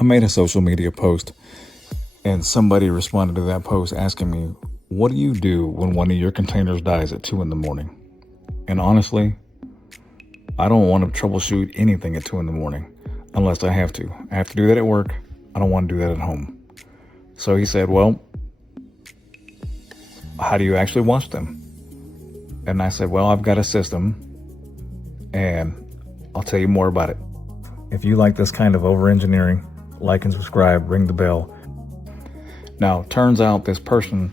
I made a social media post and somebody responded to that post asking me, what do you do when one of your containers dies at 2 in the morning? And honestly, I don't want to troubleshoot anything at 2 in the morning unless I have to. I have to do that at work. I don't want to do that at home. So he said, well, how do you actually watch them? And I said, well, I've got a system and I'll tell you more about it. If you like this kind of over-engineering, like and subscribe, ring the bell. Now, turns out this person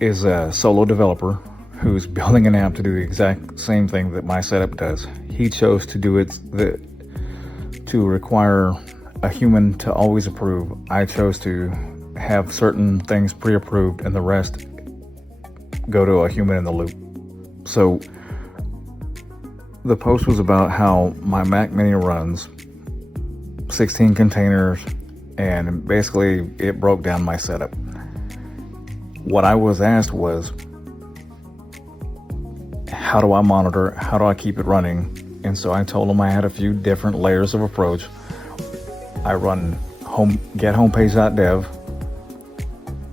is a solo developer who's building an app to do the exact same thing that my setup does. He chose to do it to require a human to always approve. I chose to have certain things pre-approved and the rest go to a human in the loop. So the post was about how my Mac Mini runs 16 containers, and basically it broke down my setup. What I was asked was, how do I monitor? How do I keep it running? And so I told him I had a few different layers of approach. I run gethomepage.dev,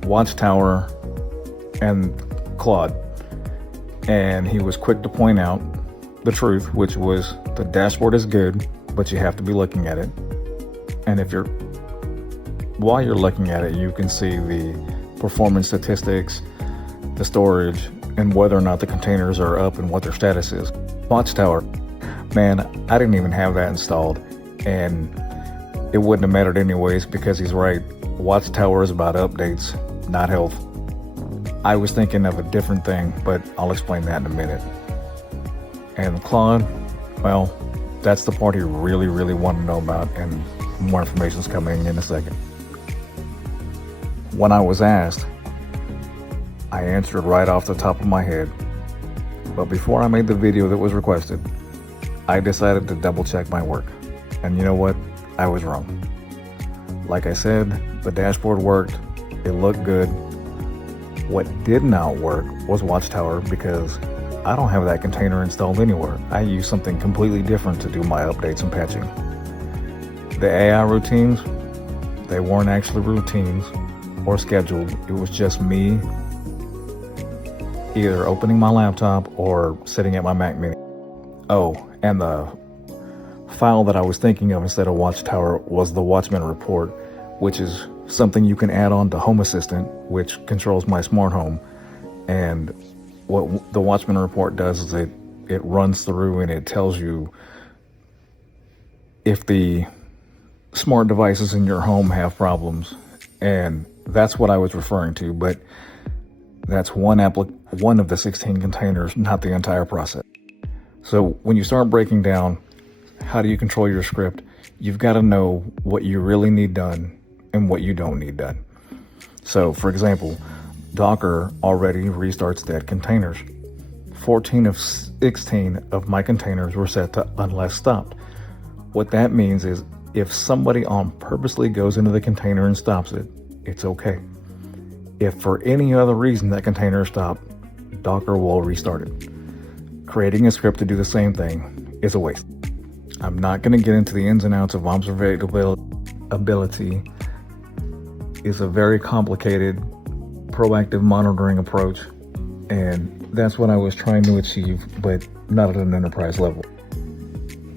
Watchtower, and Claude. And he was quick to point out the truth, which was the dashboard is good, but you have to be looking at it. And while you're looking at it, you can see the performance statistics, the storage, and whether or not the containers are up and what their status is. Watchtower, man, I didn't even have that installed, and it wouldn't have mattered anyways because he's right. Watchtower is about updates, not health. I was thinking of a different thing, but I'll explain that in a minute. And Claude, well, that's the part you really, really want to know about, and more information is coming in a second. When I was asked, I answered right off the top of my head. But before I made the video that was requested, I decided to double check my work. And you know what? I was wrong. Like I said, the dashboard worked. It looked good. What did not work was Watchtower because I don't have that container installed anywhere. I use something completely different to do my updates and patching. The AI routines, they weren't actually routines or scheduled. It was just me either opening my laptop or sitting at my Mac Mini. Oh, and the file that I was thinking of instead of Watchtower was the Watchman report, which is something you can add on to Home Assistant, which controls my smart home. And what the Watchman report does is it runs through and it tells you if the smart devices in your home have problems. And that's what I was referring to, but that's one of the 16 containers, not the entire process. So when you start breaking down how do you control your script, you've got to know what you really need done and what you don't need done. So for example, Docker already restarts dead containers. 14 of 16 of my containers were set to unless stopped. What that means is if somebody on purposely goes into the container and stops it, it's okay. If for any other reason that container is stopped, Docker will restart it. Creating a script to do the same thing is a waste. I'm not going to get into the ins and outs of observability. It's a very complicated, proactive monitoring approach, and that's what I was trying to achieve, but not at an enterprise level.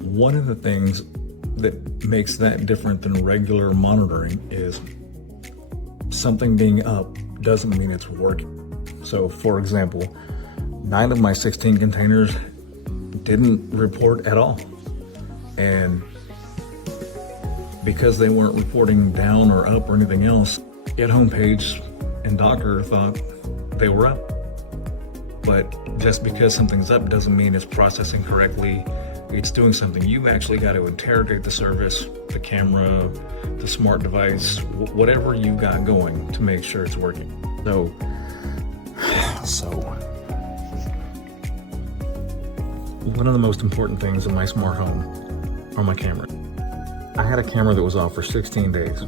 One of the things that makes that different than regular monitoring is something being up doesn't mean it's working. So for example, 9 of my 16 containers didn't report at all. And because they weren't reporting down or up or anything else, gethomepage and Docker thought they were up. But just because something's up doesn't mean it's processing correctly. It's doing something. You've actually got to interrogate the service, the camera, the smart device, whatever you've got going to make sure it's working. So one of the most important things in my smart home are my cameras. I had a camera that was off for 16 days.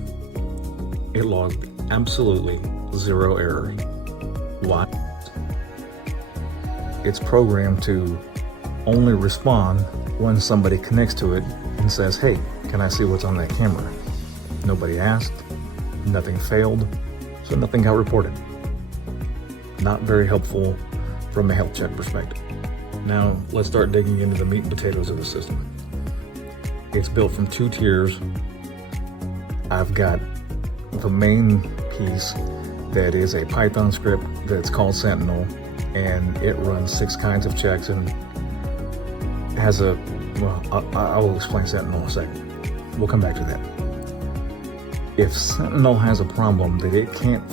It logged absolutely 0 errors. Why? It's programmed to only respond when somebody connects to it and says, hey, can I see what's on that camera? Nobody asked, nothing failed, so nothing got reported. Not very helpful from a health check perspective. Now, let's start digging into the meat and potatoes of the system. It's built from 2 tiers. I've got the main piece that is a Python script that's called Sentinel, and it runs 6 kinds of checks and has a, well, I will explain Sentinel in a second. We'll come back to that. If Sentinel has a problem that it can't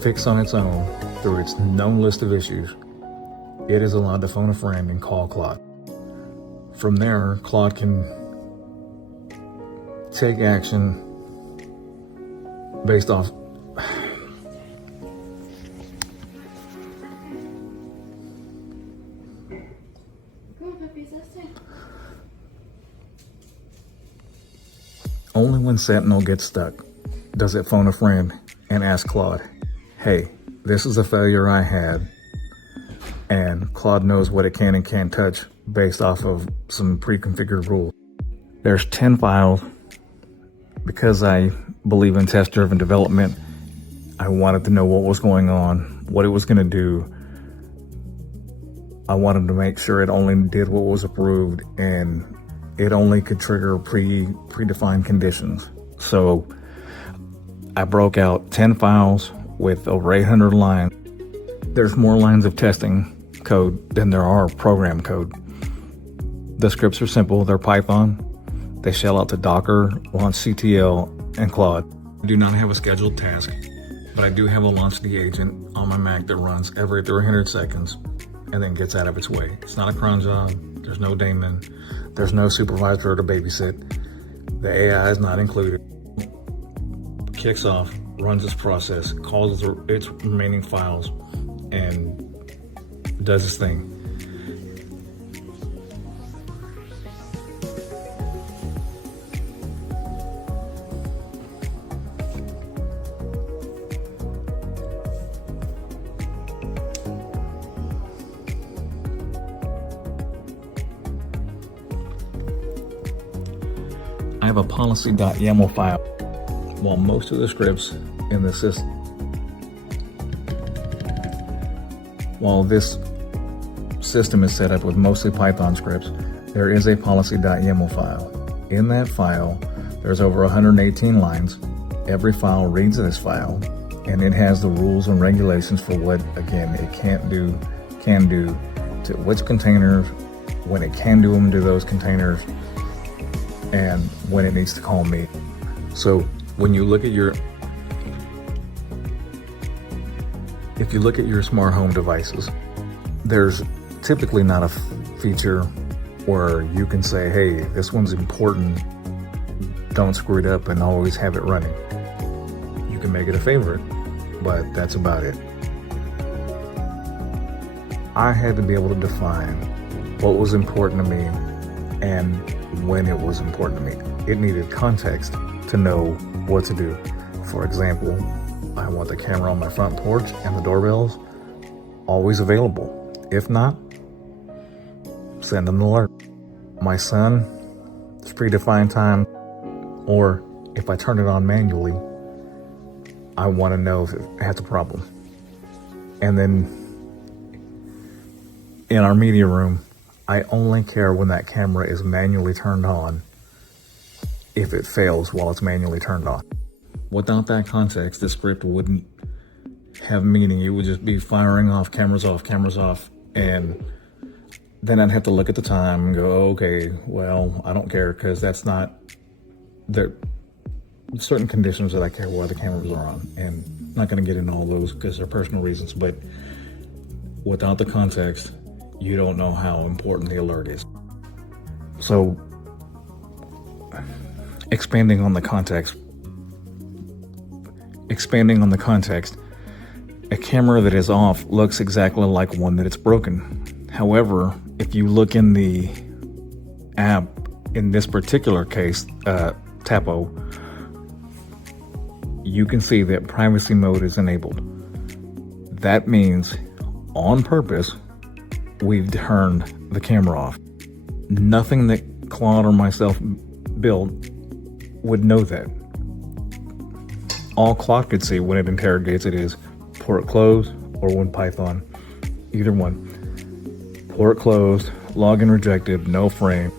fix on its own through its known list of issues, it is allowed to phone a friend and call Claude. From there, Claude can take action based off only when Sentinel gets stuck does it phone a friend and ask Claude, hey, this is a failure I had, and Claude knows what it can and can't touch based off of some pre-configured rules. There's 10 files. Because I believe in test-driven development, I wanted to know what was going on, what it was going to do. I wanted to make sure it only did what was approved, and it only could trigger predefined conditions. So I broke out 10 files with over 800 lines. There's more lines of testing code than there are program code. The scripts are simple. They're Python. They shell out to Docker, launchctl, and Claude. I do not have a scheduled task, but I do have a launchd agent on my Mac that runs every 300 seconds and then gets out of its way. It's not a cron job. There's no daemon. There's no supervisor to babysit. The AI is not included. Kicks off, runs its process, calls its remaining files, and does its thing. I have a policy.yaml file. While most of the scripts in the system, while this system is set up with mostly Python scripts, there is a policy.yaml file. In that file, there's over 118 lines. Every file reads this file, and it has the rules and regulations for what, again, it can't do, can do, to which containers, when it can do them to those containers, and when it needs to call me. So when you look at if you look at your smart home devices, there's typically not a feature where you can say, hey, this one's important, don't screw it up, and always have it running. You can make it a favorite, but that's about it. I had to be able to define what was important to me and when it was important to me. It needed context to know what to do. For example, I want the camera on my front porch and the doorbells always available. If not, send an alert. My son, it's predefined time, or if I turn it on manually, I want to know if it has a problem. And then in our media room, I only care when that camera is manually turned on if it fails while it's manually turned on. Without that context, the script wouldn't have meaning. It would just be firing off, cameras off, and then I'd have to look at the time and go, oh, okay, well, I don't care, because that's not, there are certain conditions that I care while the cameras are on, and I'm not going to get into all those because they're personal reasons, but without the context, you don't know how important the alert is. So, expanding on the context, a camera that is off looks exactly like one that it's broken. However, if you look in the app, in this particular case, Tapo, you can see that privacy mode is enabled. That means, on purpose, we've turned the camera off. Nothing that Claude or myself built would know that. All Claude could see when it interrogates it is port closed or when Python, either one. Port closed, login rejected, no frame.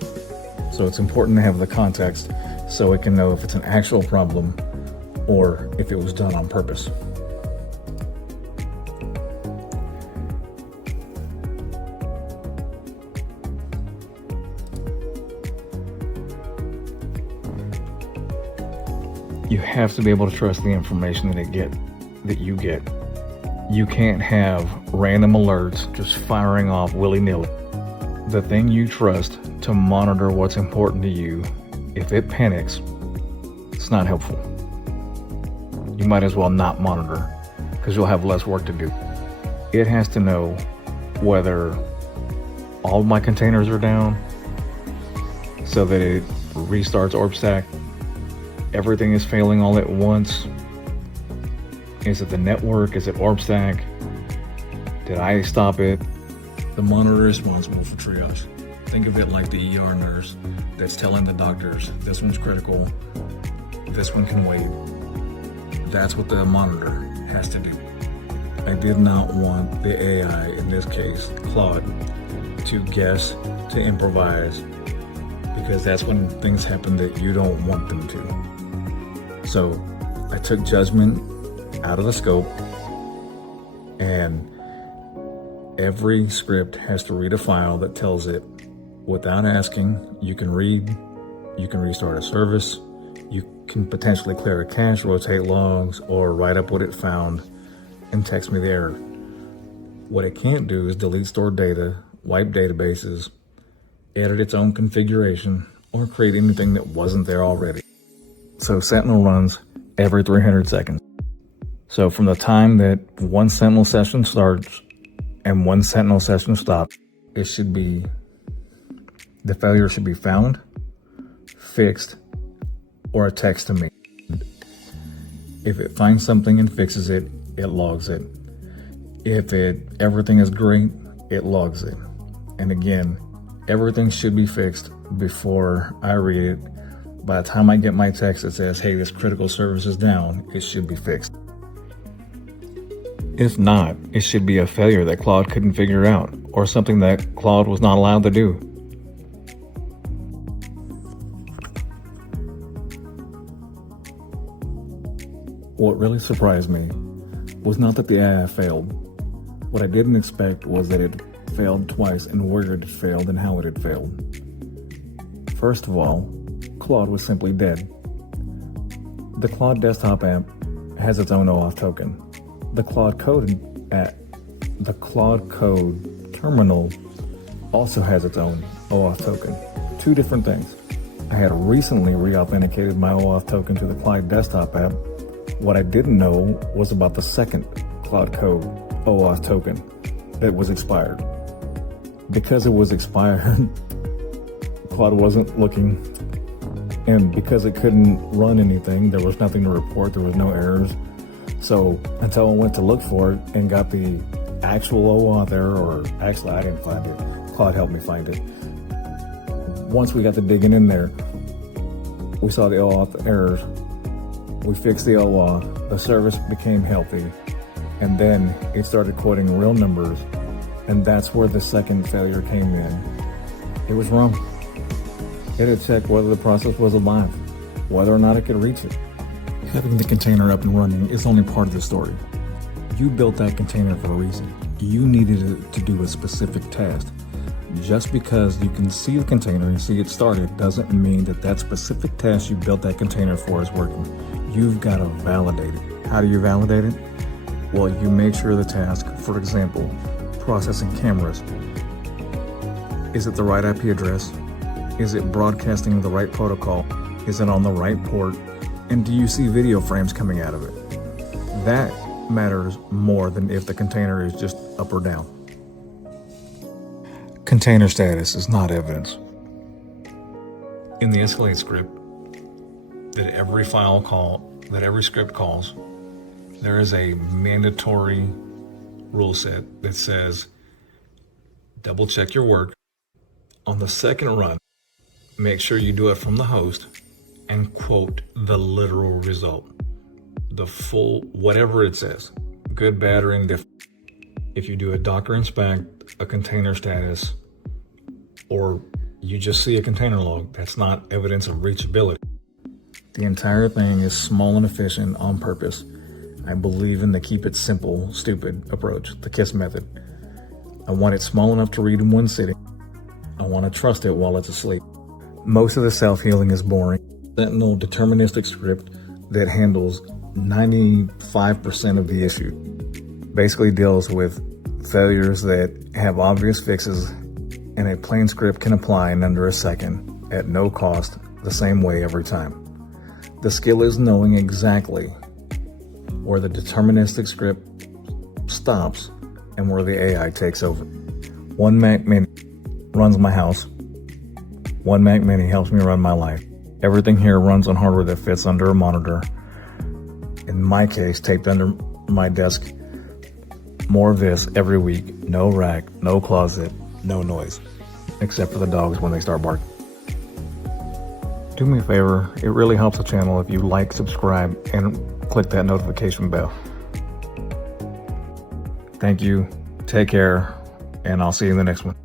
So it's important to have the context so it can know if it's an actual problem or if it was done on purpose. You have to be able to trust the information that you get. You can't have random alerts just firing off willy-nilly. The thing you trust to monitor what's important to you, if it panics, it's not helpful. You might as well not monitor because you'll have less work to do. It has to know whether all of my containers are down so that it restarts OrbStack. Everything is failing all at once. Is it the network? Is it OrbStack? Did I stop it? The monitor is responsible for triage. Think of it like the ER nurse that's telling the doctors, this one's critical, this one can wait. That's what the monitor has to do. I did not want the AI, in this case, Claude, to guess, to improvise, because that's when things happen that you don't want them to. So I took judgment out of the scope, and every script has to read a file that tells it, without asking, you can read, you can restart a service, you can potentially clear a cache, rotate logs, or write up what it found and text me the error. What it can't do is delete stored data, wipe databases, edit its own configuration, or create anything that wasn't there already. So Sentinel runs every 300 seconds. So from the time that one Sentinel session starts and one Sentinel session stops, the failure should be found, fixed, or a text to me. If it finds something and fixes it, it logs it. If everything is great, it logs it. And again, everything should be fixed before I read it. By the time I get my text that says, hey, this critical service is down, it should be fixed. If not, it should be a failure that Claude couldn't figure out, or something that Claude was not allowed to do. What really surprised me was not that the AI failed. What I didn't expect was that it failed twice and where it had failed and how it had failed. First of all, Claude was simply dead. The Claude desktop app has its own OAuth token. The Claude Code terminal also has its own OAuth token. Two different things. I had recently re-authenticated my OAuth token to the Claude desktop app. What I didn't know was about the second Claude Code OAuth token that was expired. Because it was expired, Claude wasn't looking, and because it couldn't run anything, there was nothing to report, there was no errors. So until I went to look for it and got the actual OAuth error, or actually I didn't find it, Claude helped me find it. Once we got to digging in there, we saw the OAuth errors, we fixed the OAuth, the service became healthy, and then it started quoting real numbers, and that's where the second failure came in. It was wrong. It had checked whether the process was alive, whether or not it could reach it. Having the container up and running is only part of the story. You built that container for a reason. You needed it to do a specific task. Just because you can see the container and see it started doesn't mean that that specific task you built that container for is working. You've got to validate it. How do you validate it? Well, you make sure the task, for example, processing cameras, is it the right IP address? Is it broadcasting the right protocol? Is it on the right port? And do you see video frames coming out of it? That matters more than if the container is just up or down. Container status is not evidence. In the escalate script that every script calls, there is a mandatory rule set that says double check your work. On the second run, make sure you do it from the host and quote the literal result. The full, whatever it says, good, bad, or indifferent. If you do a Docker inspect, a container status, or you just see a container log, that's not evidence of reachability. The entire thing is small and efficient on purpose. I believe in the keep it simple, stupid approach, the KISS method. I want it small enough to read in one sitting. I want to trust it while it's asleep. Most of the self-healing is boring. Sentinel deterministic script that handles 95% of the issue basically deals with failures that have obvious fixes, and a plain script can apply in under a second at no cost, the same way every time. The skill is knowing exactly where the deterministic script stops and where the AI takes over. One Mac Mini runs my house. One Mac Mini helps me run my life. Everything here runs on hardware that fits under a monitor. In my case, taped under my desk. More of this every week. No rack, no closet, no noise. Except for the dogs when they start barking. Do me a favor, it really helps the channel if you like, subscribe, and click that notification bell. Thank you, take care, and I'll see you in the next one.